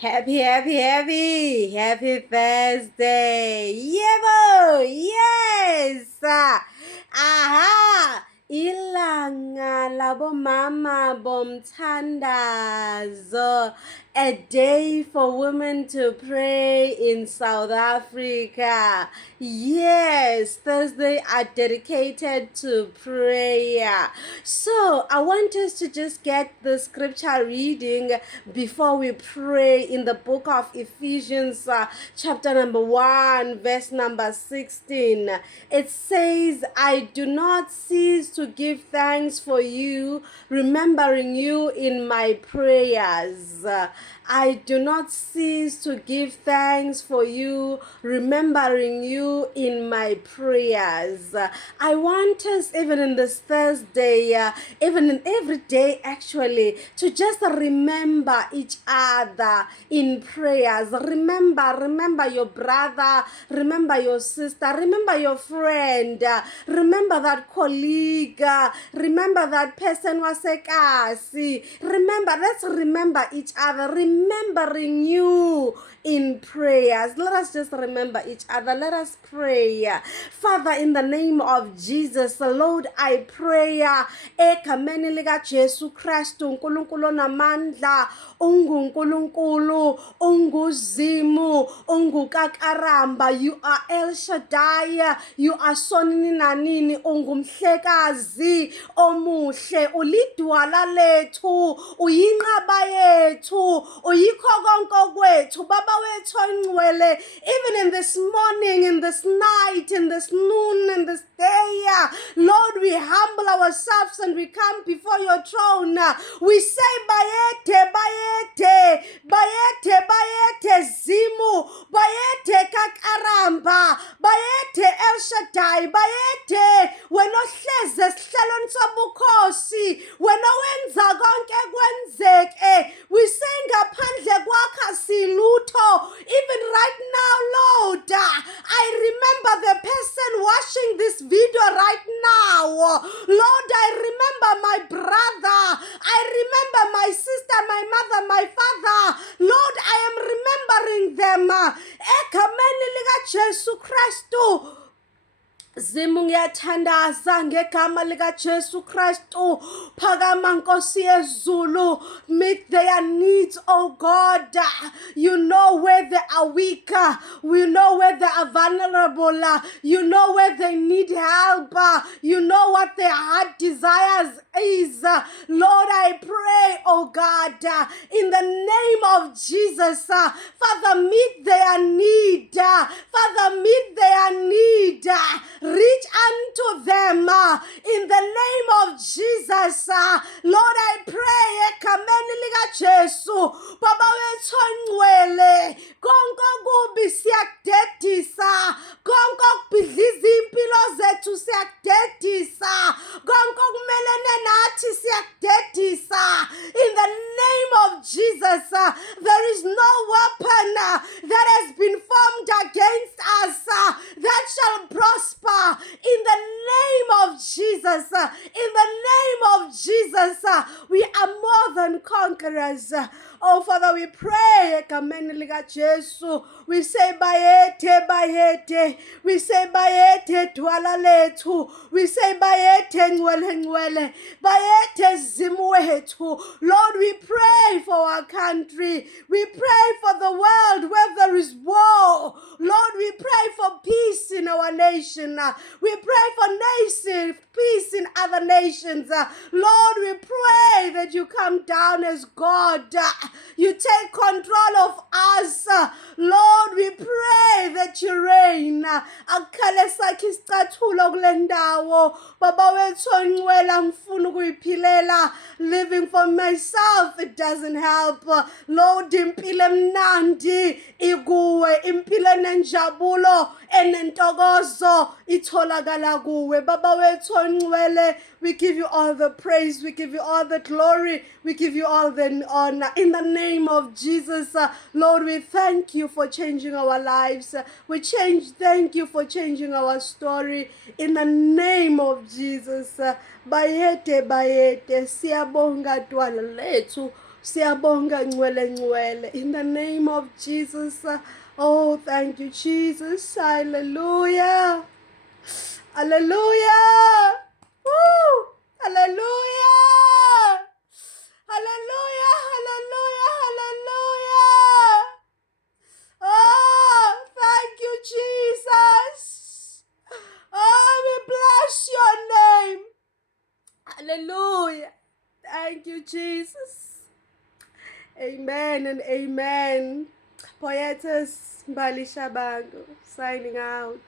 Happy Thursday. Yebo, yes. Aha, ilanga labo mama bomthandazo. A day for women to pray in South Africa. Yes, Thursday are dedicated to prayer. So I want us to just get the scripture reading before we pray in the book of Ephesians, chapter number 1, verse number 16. It says, I do not cease to give thanks for you, remembering you in my prayers. I do not cease to give thanks for you, remembering you in my prayers. I want us, even in this Thursday, even in every day actually, to just remember each other in prayers. Remember your brother, remember your sister, remember your friend, remember that colleague, remember that person wasekasi. Let's remember each other, remembering you in prayers. Let us just remember each other. Let us pray. Father, in the name of Jesus, Lord, I pray egameni lika Jesu Kristu, uNkulunkulu namandla, unguNkulunkulu, unguzimu, ungukakaramba. You are El Shaddai, you are sonini nanini, ungumhlekazi omuhle, ulidwala lethu, uyinqaba yethu, uyikho konke kwethu, baba wethu ongcwele. Even in this morning, in this night, in this noon, in this day, Lord, we humble ourselves and we come before your throne. We say, Bayete, Bayete, Bayete, Bayete, Zimu, Bayete, Kakaramba, Bayete, El Shaddai, Bayete, wenohleze sihlalweni sobukhosi, wena wenza konke kwenzeke. We say ngaphandle kwakho silutho. Even right now, Lord, I remember the person watching this video right now. Lord, I remember my brother. I remember my sister, my mother, my father. Lord, I am remembering them. Egameni lika Jesu Kristu. Zimu ngiyathandaza ngegama lika Jesu Kristu, phakama Nkosi yezulu, meet their needs, oh God. You know where they are weak, we know where they are vulnerable, you know where they need help, you know what their heart desires is. Lord, I pray, oh God, in the name of Jesus, Father, meet their need, Father, meet their need. Reach unto them in the name of Jesus. Lord, I pray egameni lika Jesu, baba wethu ongcwele, konke kubi siyakudedisa, konke okubhidliza impilo zethu siyakudedisa, konke okumelene nathi siyakudedisa. In the name of Jesus, there is no weapon that has been formed against us that shall prosper. In the name of Jesus, in the name of Jesus, we are more than conquerors. Oh, Father, we pray egameni lika Jesu. We say bayete, bayete. We say bayete dwala lethu. We say bayete ngcwele ngcwele. Bayete zimu wethu. Lord, we pray for our country. We pray for the world where there is war. Lord, we pray for peace in our nation. We pray for nation, peace in other nations. Lord, we pray that you come down as God. You take control of us. Lord, we pray that you reign. Akhale sakhe isicathulo kule ndawo. Baba wethu ongcwele ngifuna ukuyiphilela. Living for myself, it doesn't help. Lord, impilo emnandi ikuwe, impilo enenjabulo enentokozo itholakala kuwe. Baba wethu ongcwele, we give you all the praise, we give you all the glory, we give you all the honor. In the name of Jesus, Lord, we thank you for changing our lives. Thank you for changing our story. In the name of Jesus, bayete bayete, siyabonga dwala lethu, Siyabonga ngcwele ngcwele. In the name of Jesus. Oh, thank you, Jesus. Hallelujah. Hallelujah. Woo. Hallelujah. Hallelujah. Hallelujah. Hallelujah. Oh, thank you, Jesus. Oh, we bless your name. Hallelujah. Thank you, Jesus. Amen and amen. Poetess Mbali Shabango signing out.